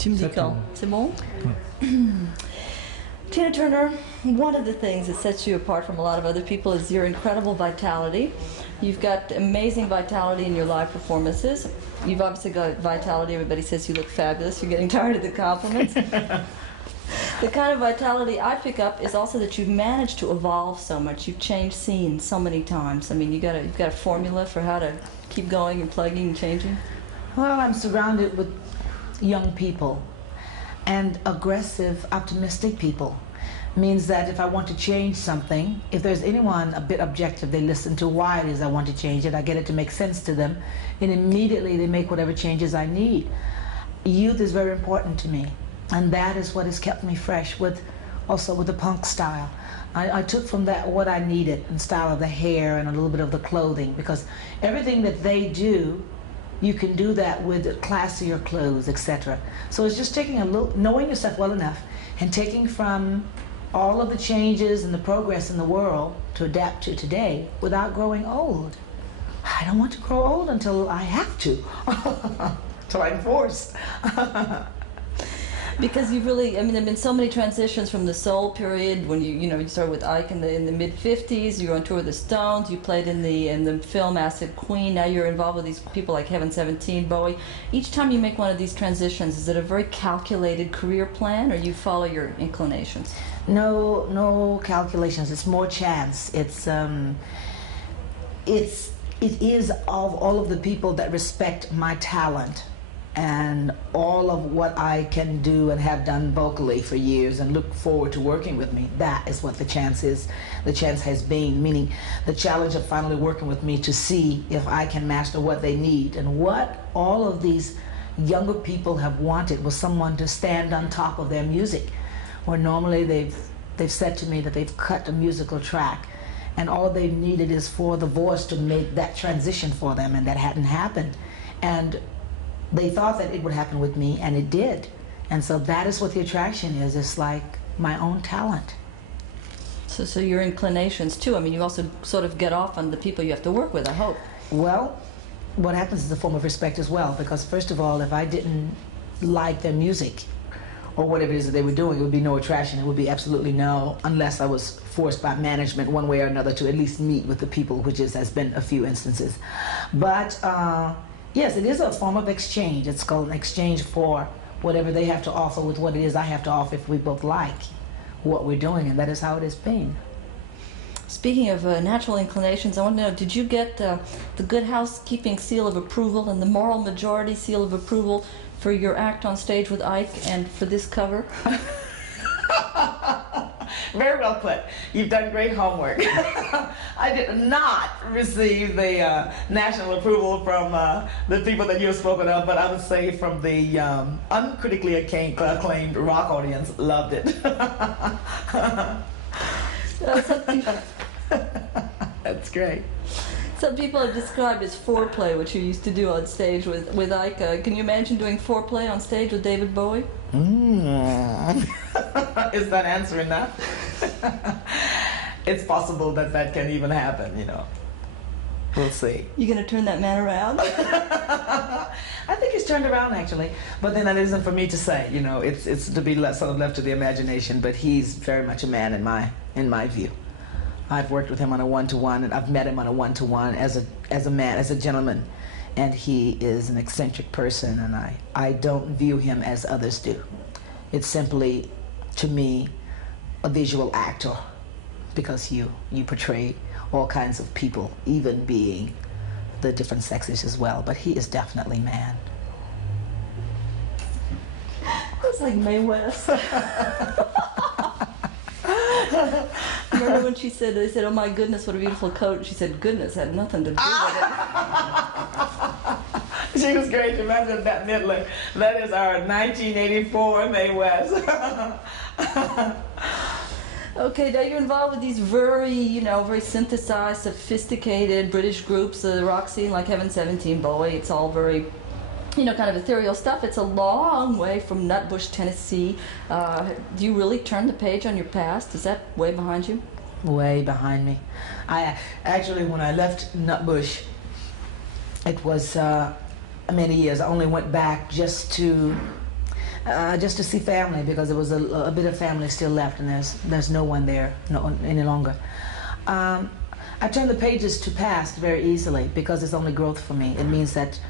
Tu me dis quand? C'est bon? Tina Turner, one of the things that sets you apart from a lot of other people is your incredible vitality. You've got amazing vitality in your live performances. You've obviously got vitality. Everybody says you look fabulous. You're getting tired of the compliments. The kind of vitality I pick up is also that you've managed to evolve so much. You've changed scenes so many times. I mean, you've got a formula for how to keep going and plugging and changing? Well, I'm surrounded with young people and aggressive, optimistic people. Means that if I want to change something, if there's anyone a bit objective, they listen to why it is I want to change it, I get it to make sense to them, and immediately they make whatever changes I need. Youth is very important to me, and that is what has kept me fresh, also with the punk style. I took from that what I needed in style of the hair and a little bit of the clothing, because everything that they do, you can do that with classier clothes, etc. So it's just taking a little, knowing yourself well enough, and taking from all of the changes and the progress in the world to adapt to today without growing old. I don't want to grow old until I have to, until I'm forced. Because you've really, I mean, there have been so many transitions from the soul period when you started with Ike in the mid-50s, you were on tour with the Stones, you played in the film Acid Queen, now you're involved with these people like Heaven 17, Bowie. Each time you make one of these transitions, is it a very calculated career plan, or you follow your inclinations? No calculations, it's more chance. It is of all of the people that respect my talent and all of what I can do and have done vocally for years and look forward to working with me. That is what the chance is. The chance has been, meaning the challenge of finally working with me to see if I can master what they need. And what all of these younger people have wanted was someone to stand on top of their music, where normally they've said to me that they've cut a musical track and all they've needed is for the voice to make that transition for them, and that hadn't happened. And they thought that it would happen with me, and it did. And so that is what the attraction is. It's like my own talent. So your inclinations too. I mean, you also sort of get off on the people you have to work with, I hope. Well, what happens is a form of respect as well, because first of all, if I didn't like their music or whatever it is that they were doing, it would be no attraction. It would be absolutely no, unless I was forced by management one way or another to at least meet with the people, which has been a few instances. But yes, it is a form of exchange. It's called an exchange for whatever they have to offer with what it is I have to offer if we both like what we're doing, and that is how it has been. Speaking of natural inclinations, I want to know, did you get the Good Housekeeping seal of approval and the Moral Majority seal of approval for your act on stage with Ike and for this cover? Very well put. You've done great homework. I did not receive the national approval from the people that you have spoken of, but I would say from the uncritically acclaimed rock audience, loved it. That's great. Some people have described as foreplay, which you used to do on stage with Ike. Can you imagine doing foreplay on stage with David Bowie? Is that answer enough? It's possible that that can even happen, you know. We'll see. You gonna turn that man around? I think he's turned around, actually. But then that isn't for me to say, you know. It's to be sort of left to the imagination. But he's very much a man in my view. I've worked with him on a one-to-one, and I've met him on a one-to-one as a man, as a gentleman. And he is an eccentric person, and I don't view him as others do. It's simply, to me, a visual actor, because you portray all kinds of people, even being the different sexes as well. But he is definitely man. It's like Mae West. Remember when they said, "Oh my goodness, what a beautiful coat." And she said, "Goodness had nothing to do with it." She was great. Imagine that Midler. That is our 1984 Mae West. Okay, now you're involved with these very synthesized, sophisticated British groups, the rock scene like Heaven 17, Bowie. It's all very, kind of ethereal stuff. It's a long way from Nutbush, Tennessee. Do you really turn the page on your past? Is that way behind you? Way behind me. I actually, when I left Nutbush, it was many years. I only went back just to just to see family, because there was a bit of family still left, and there's no one there any longer. I turn the pages to past very easily because it's only growth for me. It means that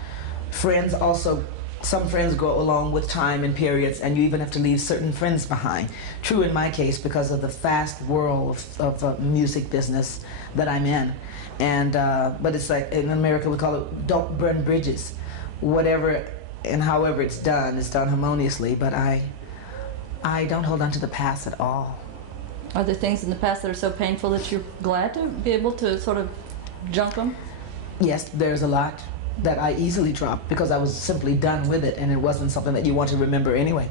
friends also, some friends go along with time and periods, and you even have to leave certain friends behind. True in my case because of the fast world of music business that I'm in. And but it's like in America we call it don't burn bridges. Whatever and however it's done harmoniously, but I don't hold on to the past at all. Are there things in the past that are so painful that you're glad to be able to sort of junk them? Yes, there's a lot that I easily dropped because I was simply done with it, and it wasn't something that you want to remember anyway.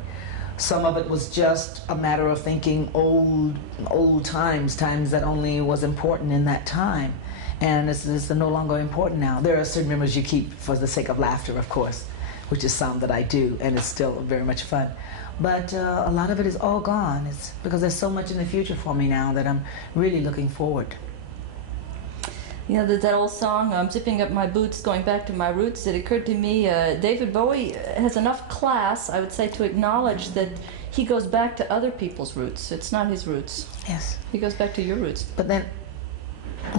Some of it was just a matter of thinking old times that only was important in that time, and it's no longer important now. There are certain memories you keep for the sake of laughter, of course, which is some that I do, and it's still very much fun. But a lot of it is all gone. It's because there's so much in the future for me now that I'm really looking forward. You know, that old song, I'm zipping up my boots, going back to my roots. It occurred to me, David Bowie has enough class, I would say, to acknowledge that he goes back to other people's roots. It's not his roots. Yes. He goes back to your roots. But then,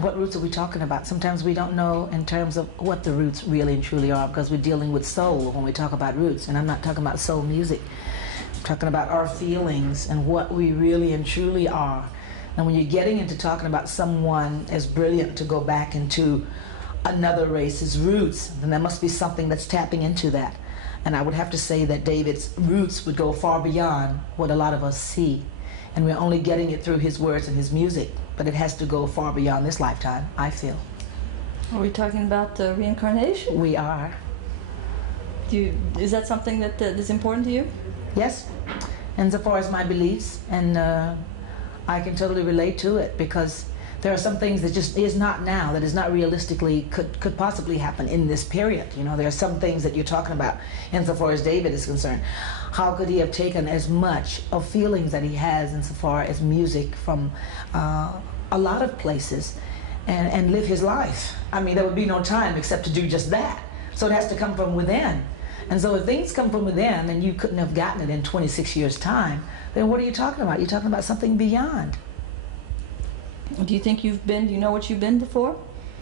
what roots are we talking about? Sometimes we don't know in terms of what the roots really and truly are, because we're dealing with soul when we talk about roots. And I'm not talking about soul music. I'm talking about our feelings and what we really and truly are. And when you're getting into talking about someone as brilliant to go back into another race's roots, then there must be something that's tapping into that. And I would have to say that David's roots would go far beyond what a lot of us see. And we're only getting it through his words and his music. But it has to go far beyond this lifetime, I feel. Are we talking about reincarnation? We are. Is that something that is important to you? Yes. Insofar as my beliefs, and I can totally relate to it, because there are some things that just is not now, that is not realistically could possibly happen in this period. You know, there are some things that you're talking about insofar as David is concerned. How could he have taken as much of feelings that he has insofar as music from a lot of places and live his life? I mean, there would be no time except to do just that. So it has to come from within. And so if things come from within and you couldn't have gotten it in 26 years' time, then what are you talking about? You're talking about something beyond. Do you think you know what you've been before?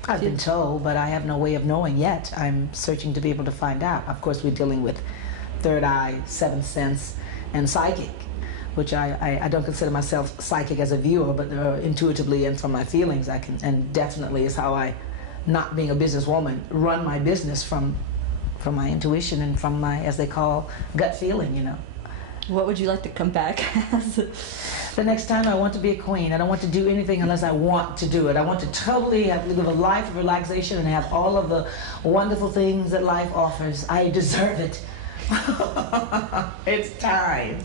I've been told, but I have no way of knowing yet. I'm searching to be able to find out. Of course, we're dealing with third eye, seventh sense, and psychic, which I don't consider myself psychic as a viewer, but intuitively and from my feelings, I can, and definitely is how I, not being a businesswoman, run my business from my intuition and from my, as they call, gut feeling, you know. What would you like to come back as? The next time I want to be a queen. I don't want to do anything unless I want to do it. I want to totally live a life of relaxation and have all of the wonderful things that life offers. I deserve it. It's time.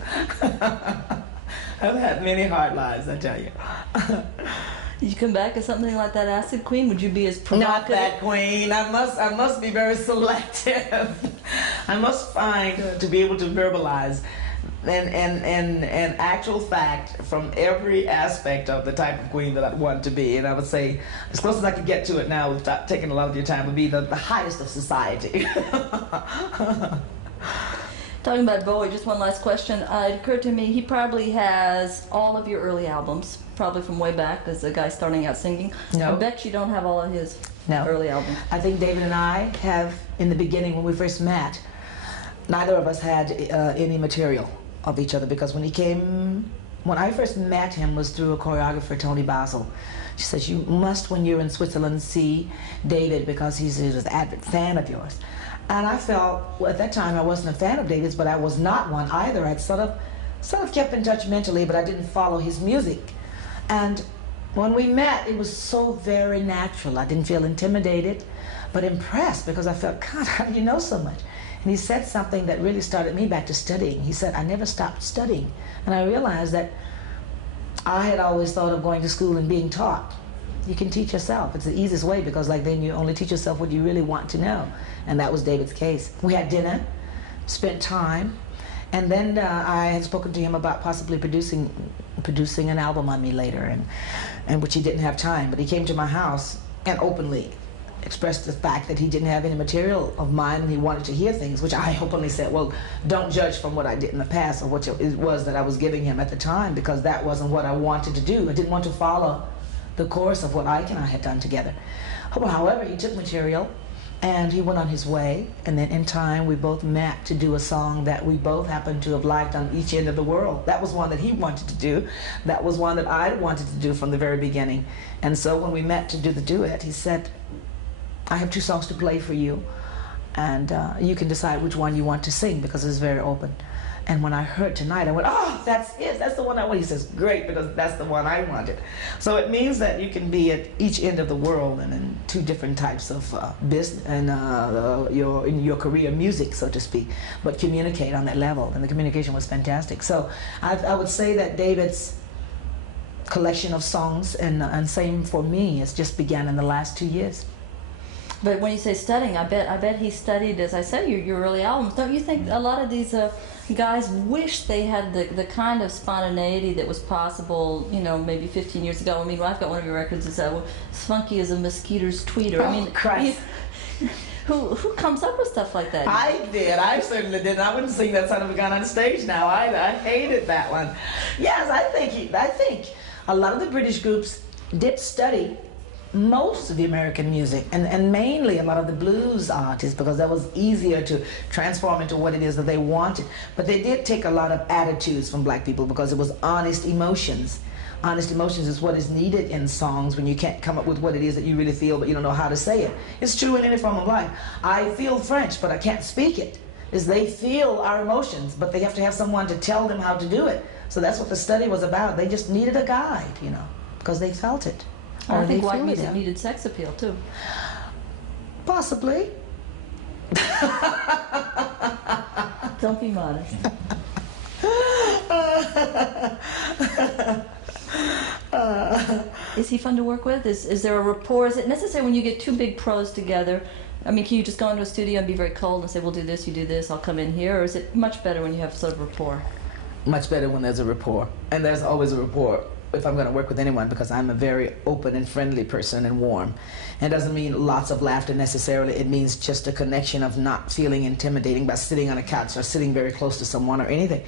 I've had many hard lives, I tell you. You come back as something like that acid queen? Would you be as provocative? Not that queen. I must be very selective. I must find to be able to verbalize and actual fact from every aspect of the type of queen that I'd want to be. And I would say, as close as I could get to it now without taking a lot of your time, would be the highest of society. Talking about Bowie, just one last question. It occurred to me he probably has all of your early albums, probably from way back as a guy starting out singing. No. I bet you don't have all of his early albums. I think David and I have, in the beginning when we first met, neither of us had any material of each other, because when I first met him was through a choreographer, Tony Basil. She says, you must, when you're in Switzerland, see David because he's an avid fan of yours. And I felt, well, at that time I wasn't a fan of David's, but I was not one either. I'd sort of kept in touch mentally, but I didn't follow his music. And when we met, it was so very natural. I didn't feel intimidated, but impressed, because I felt, God, how do you know so much? And he said something that really started me back to studying. He said, I never stopped studying. And I realized that I had always thought of going to school and being taught. You can teach yourself. It's the easiest way, because like then you only teach yourself what you really want to know. And that was David's case. We had dinner, spent time, and then I had spoken to him about possibly producing an album on me later, and which he didn't have time. But he came to my house and openly expressed the fact that he didn't have any material of mine and he wanted to hear things, which I openly said, well, don't judge from what I did in the past or what it was that I was giving him at the time, because that wasn't what I wanted to do. I didn't want to follow the course of what Ike and I had done together. However, he took material and he went on his way, and then in time we both met to do a song that we both happened to have liked on each end of the world. That was one that he wanted to do. That was one that I wanted to do from the very beginning. And so when we met to do the duet, he said, I have 2 songs to play for you, and you can decide which one you want to sing, because it's very open. And when I heard tonight, I went, oh, that's it, that's the one I want. He says, great, because that's the one I wanted. So it means that you can be at each end of the world and in 2 different types of business and in your career, music, so to speak, but communicate on that level. And the communication was fantastic. So I would say that David's collection of songs, and same for me, has just began in the last 2 years. But when you say studying, I bet he studied, as I said, your early albums. Don't you think a lot of these guys wish they had the kind of spontaneity that was possible, you know, maybe 15 years ago? I mean, I've got one of your records that's as funky as a mosquito's tweeter. Oh, I mean, Christ. Who comes up with stuff like that? I did. I certainly did. I wouldn't sing that son of a gun on stage now either. I hated that one. Yes, I think a lot of the British groups did study most of the American music, and mainly a lot of the blues artists, because that was easier to transform into what it is that they wanted. But they did take a lot of attitudes from black people, because it was honest emotions. Honest emotions is what is needed in songs when you can't come up with what it is that you really feel, but you don't know how to say it. It's true in any form of life. I feel French, but I can't speak it. Is they feel our emotions, but they have to have someone to tell them how to do it. So that's what the study was about. They just needed a guide, you know, because they felt it. I think white music needed sex appeal too. Possibly. Don't be modest. Is he fun to work with? Is there a rapport? Is it necessary when you get 2 big pros together? I mean, can you just go into a studio and be very cold and say, we'll do this, you do this, I'll come in here? Or is it much better when you have sort of rapport? Much better when there's a rapport. And there's always a rapport if I'm going to work with anyone, because I'm a very open and friendly person and warm. And it doesn't mean lots of laughter necessarily. It means just a connection of not feeling intimidating by sitting on a couch or sitting very close to someone or anything.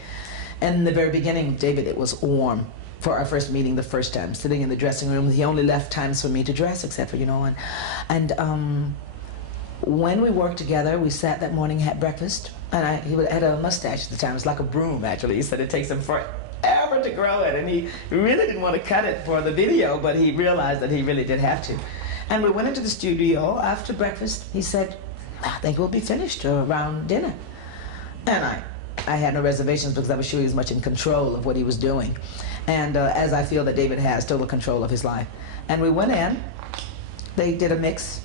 And in the very beginning with David, it was warm. For our first meeting, the first time, sitting in the dressing room, he only left times for me to dress, except for, you know, and when we worked together, we sat that morning, had breakfast, and he had a mustache at the time. It was like a broom, actually. He said it takes him forever to grow it, and he really didn't want to cut it for the video, but he realized that he really did have to. And we went into the studio after breakfast. He said, I think we'll be finished around dinner. And I had no reservations, because I was sure he was much in control of what he was doing. And as I feel that David has total control of his life. And we went in, they did a mix,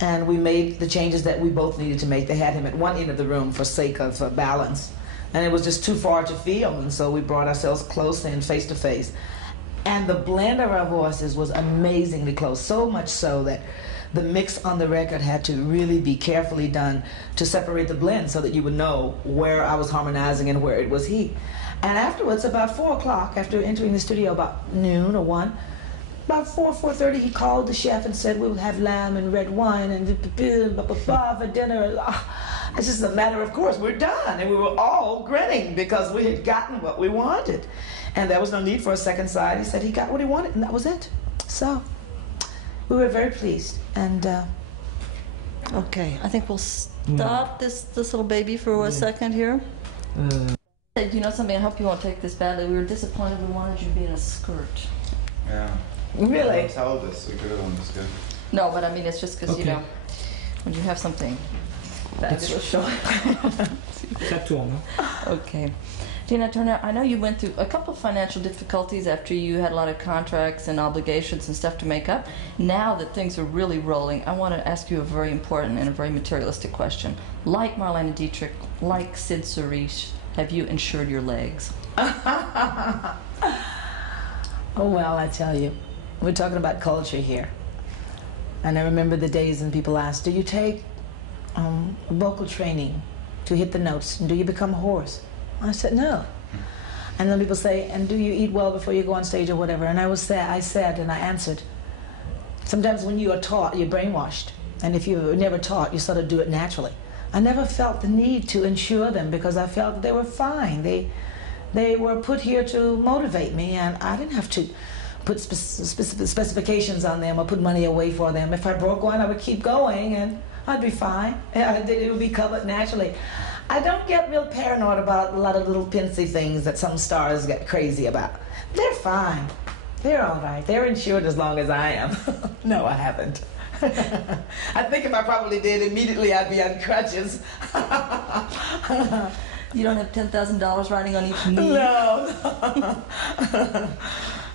and we made the changes that we both needed to make. They had him at one end of the room for sake of balance. And it was just too far to feel, and so we brought ourselves close in, face to face. And the blend of our voices was amazingly close, so much so that the mix on the record had to really be carefully done to separate the blend so that you would know where I was harmonizing and where it was he. And afterwards, about 4 o'clock, after entering the studio about noon or 1, about 4:30, he called the chef and said, we'll have lamb and red wine and for dinner. It's just a matter of course, we're done. And we were all grinning because we had gotten what we wanted. And there was no need for a second side. He said he got what he wanted, and that was it. So we were very pleased. And okay, I think we'll stop this little baby for a second here. You know something, I hope you won't take this badly. We were disappointed. We wanted you to be in a skirt. Yeah. Really? Don't tell this. We could have understood. No, but I mean, it's just because, you know, when you have something fabulous showing. Okay. Tina Turner, I know you went through a couple of financial difficulties after you had a lot of contracts and obligations and stuff to make up. Now that things are really rolling, I want to ask you a very important and a very materialistic question. Like Marlene Dietrich, like Sid Sarish, have you insured your legs? Oh, well, I tell you, we're talking about culture here. And I remember the days when people asked, do you take vocal training to hit the notes? And do you become hoarse? I said, no. And then people say, and do you eat well before you go on stage or whatever? And I said, and I answered, sometimes when you are taught, you're brainwashed. And if you're never taught, you sort of do it naturally. I never felt the need to insure them because I felt that they were fine. They were put here to motivate me, and I didn't have to put specifications on them or put money away for them. If I broke one, I would keep going and I'd be fine. It would be covered naturally. I don't get real paranoid about a lot of little pincy things that some stars get crazy about. They're fine. They're all right. They're insured as long as I am. No, I haven't. I think if I probably did, immediately I'd be on crutches. You don't have $10,000 riding on each knee? No.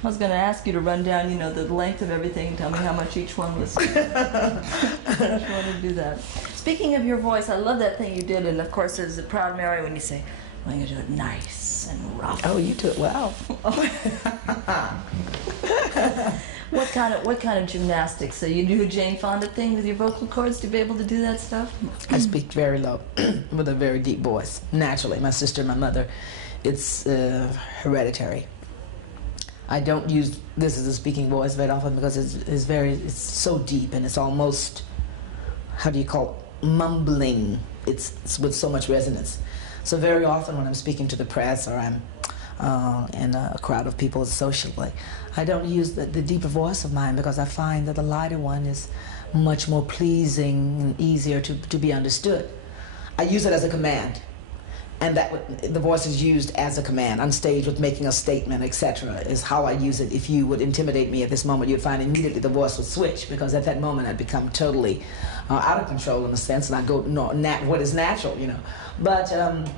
I was going to ask you to run down, the length of everything and tell me how much each one was. I just want to do that. Speaking of your voice, I love that thing you did, and of course there's a Proud Mary when you say, well, you do it nice and rough. Oh, you do it well. What kind of gymnastics? So you do a Jane Fonda thing with your vocal cords to be able to do that stuff? I speak very low with a very deep voice. Naturally, my sister and my mother, it's hereditary. I don't use this as a speaking voice very often because it's so deep and it's almost, how do you call it, mumbling. It's with so much resonance. So very often when I'm speaking to the press or I'm in a crowd of people socially, I don't use the deeper voice of mine because I find that the lighter one is much more pleasing and easier to be understood. I use it as a command. And the voice is used as a command on stage with making a statement, etc. is how I use it. If you would intimidate me at this moment, you'd find immediately the voice would switch because at that moment I'd become totally out of control in a sense, and I'd go what is natural, But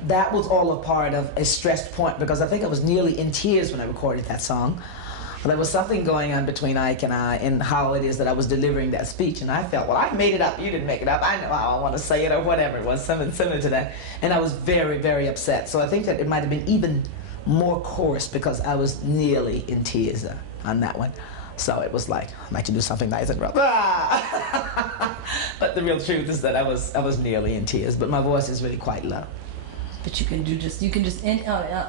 that was all a part of a stressed point because I think I was nearly in tears when I recorded that song. There was something going on between Ike and I in how it is that I was delivering that speech, and I felt, well, I made it up, you didn't make it up, I know how I want to say it, or whatever it was, something similar to that, and I was very, very upset. So I think that it might have been even more chorus because I was nearly in tears on that one. So it was like, I might to do something nice and rough. But the real truth is that I was nearly in tears, but my voice is really quite low. But you can in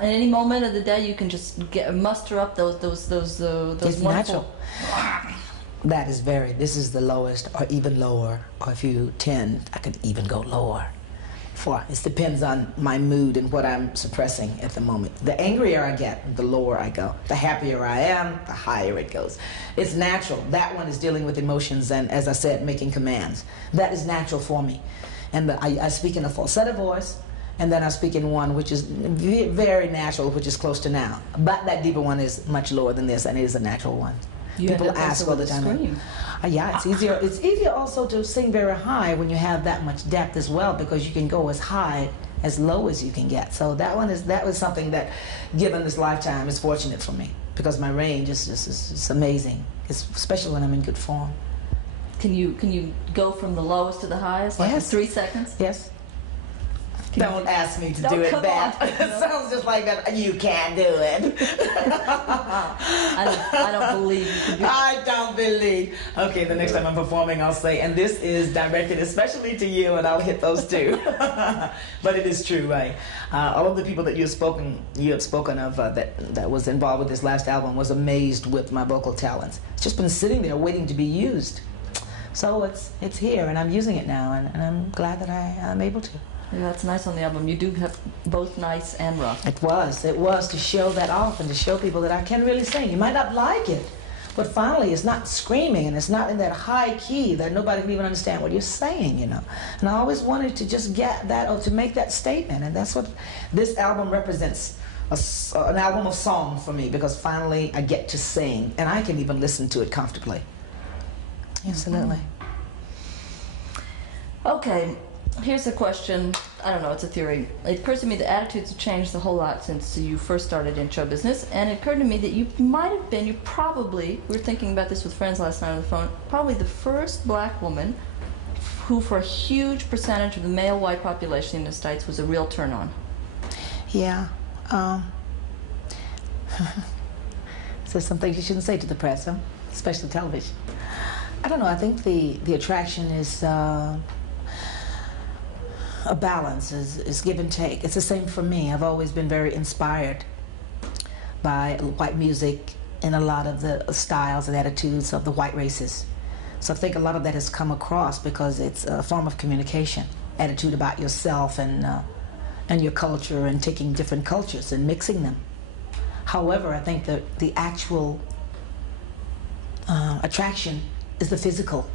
any moment of the day you can just muster up those It's wonderful. natural. This is the lowest or even lower, or if you tend, I could even go lower. It depends on my mood and what I'm suppressing at the moment. The angrier I get, the lower I go. The happier I am, the higher it goes. It's natural. That one is dealing with emotions and, as I said, making commands. That is natural for me. And I speak in a falsetto voice, and then I speak in one which is very natural, which is close to now. But that deeper one is much lower than this, and it is a natural one. People ask all the time. Yeah, it's easier. It's easier also to sing very high when you have that much depth as well, because you can go as high as low as you can get. So that was something that, given this lifetime, is fortunate for me because my range is amazing. Especially when I'm in good form. Can you go from the lowest to the highest like in 3 seconds? Yes. Don't ask me to do it that. It sounds just like that. You can't do it. I don't believe you can do it. I don't believe. Okay, the next time I'm performing, I'll say, and this is directed especially to you, and I'll hit those too. But it is true, right? All of the people that you have spoken of that was involved with this last album was amazed with my vocal talents. It's just been sitting there waiting to be used. So it's here, and I'm using it now, and I'm glad that I'm able to. Yeah, that's nice on the album. You do have both nice and rough. It was to show that off and to show people that I can really sing. You might not like it, but finally it's not screaming and it's not in that high key that nobody can even understand what you're saying, And I always wanted to just get that, or to make that statement, and that's what this album represents. An album of song for me, because finally I get to sing and I can even listen to it comfortably. Absolutely. Okay. Here's a question. I don't know, it's a theory. It occurs to me that attitudes have changed a whole lot since you first started in show business, and it occurred to me that you probably, we were thinking about this with friends last night on the phone, probably the first black woman who, for a huge percentage of the male white population in the States, was a real turn-on. Yeah. So some things you shouldn't say to the press, huh? Especially television. I don't know, I think the attraction is a balance, is give and take. It's the same for me. I've always been very inspired by white music and a lot of the styles and attitudes of the white races. So I think a lot of that has come across because it's a form of communication, attitude about yourself and your culture, and taking different cultures and mixing them. However, I think that the actual attraction is the physical,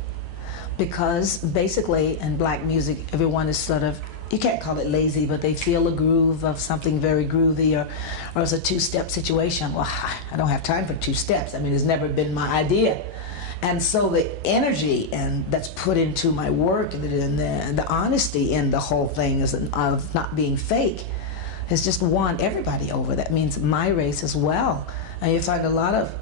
because basically in black music, everyone is sort of, you can't call it lazy, but they feel a groove of something very groovy, or it's a two-step situation. Well, I don't have time for two steps. I mean, it's never been my idea. And so the energy that's put into my work, and the honesty in the whole thing of not being fake, has just won everybody over. That means my race as well. And you find a lot of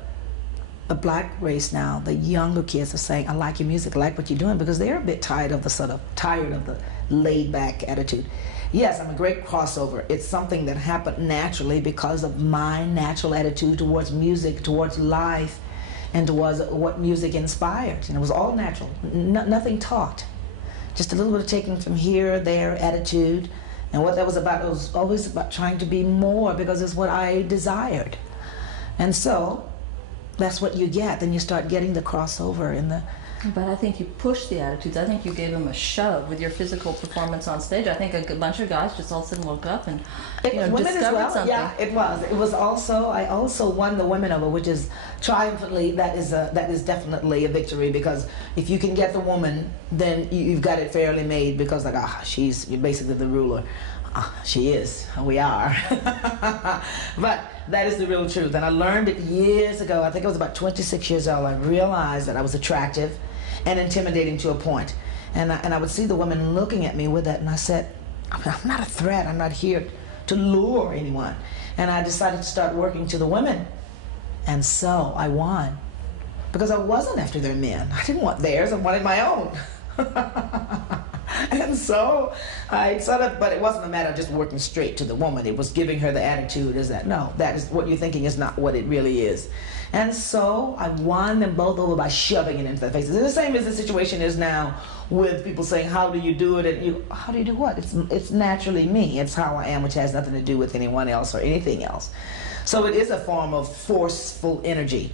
the black race now, the younger kids are saying, I like your music, I like what you're doing, because they're a bit tired of the laid-back attitude. Yes, I'm a great crossover. It's something that happened naturally because of my natural attitude towards music, towards life, and towards what music inspired. And it was all natural, nothing taught. Just a little bit of taking from here, there, attitude. And what that was about, it was always about trying to be more, because it's what I desired. And so that's what you get. Then you start getting the crossover in the... But I think you pushed the attitudes. I think you gave them a shove with your physical performance on stage. I think a bunch of guys just all of a sudden woke up and discovered something. Yeah, it was. It was also, I also won the women over, which is triumphantly, that is definitely a victory, because if you can get the woman, then you've got it fairly made, because like, she's basically the ruler. She is. We are. But that is the real truth. And I learned it years ago. I think I was about 26 years old. I realized that I was attractive and intimidating to a point. And I would see the women looking at me with that, and I said, I'm not a threat. I'm not here to lure anyone. And I decided to start working to the women. And so I won. Because I wasn't after their men. I didn't want theirs. I wanted my own. And so I sort of, but it wasn't a matter of just working straight to the woman. It was giving her the attitude is that, no, that is what you're thinking is not what it really is. And so I won them both over by shoving it into their faces. It's the same as the situation is now with people saying, how do you do it? And how do you do what? It's naturally me. It's how I am, which has nothing to do with anyone else or anything else. So it is a form of forceful energy.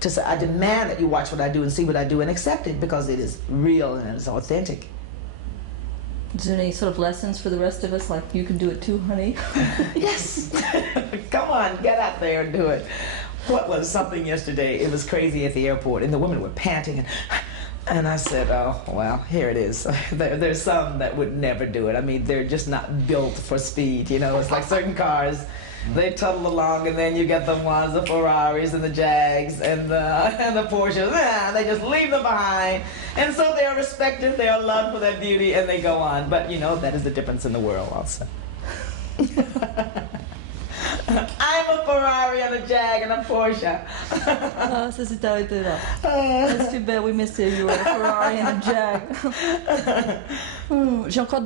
To say, I demand that you watch what I do and see what I do and accept it, because it is real and it's authentic. Is there any sort of lessons for the rest of us, like you can do it too, honey? Yes. Come on, get out there and do it. What was something yesterday? It was crazy at the airport, and the women were panting, and I said, oh, well, here it is. There's some that would never do it. I mean, they're just not built for speed, you know. It's like certain cars. They tuttle along, and then you get the ones, the Ferraris and the Jags and the Porsches. They just leave them behind. And so they are respected, they are loved for their beauty, and they go on. But, you know, that is the difference in the world also. I'm a Ferrari and a Jag and a Porsche. Ça c'est arrêté là. That's too bad we missed it. You were a Ferrari and a Jag. J'ai encore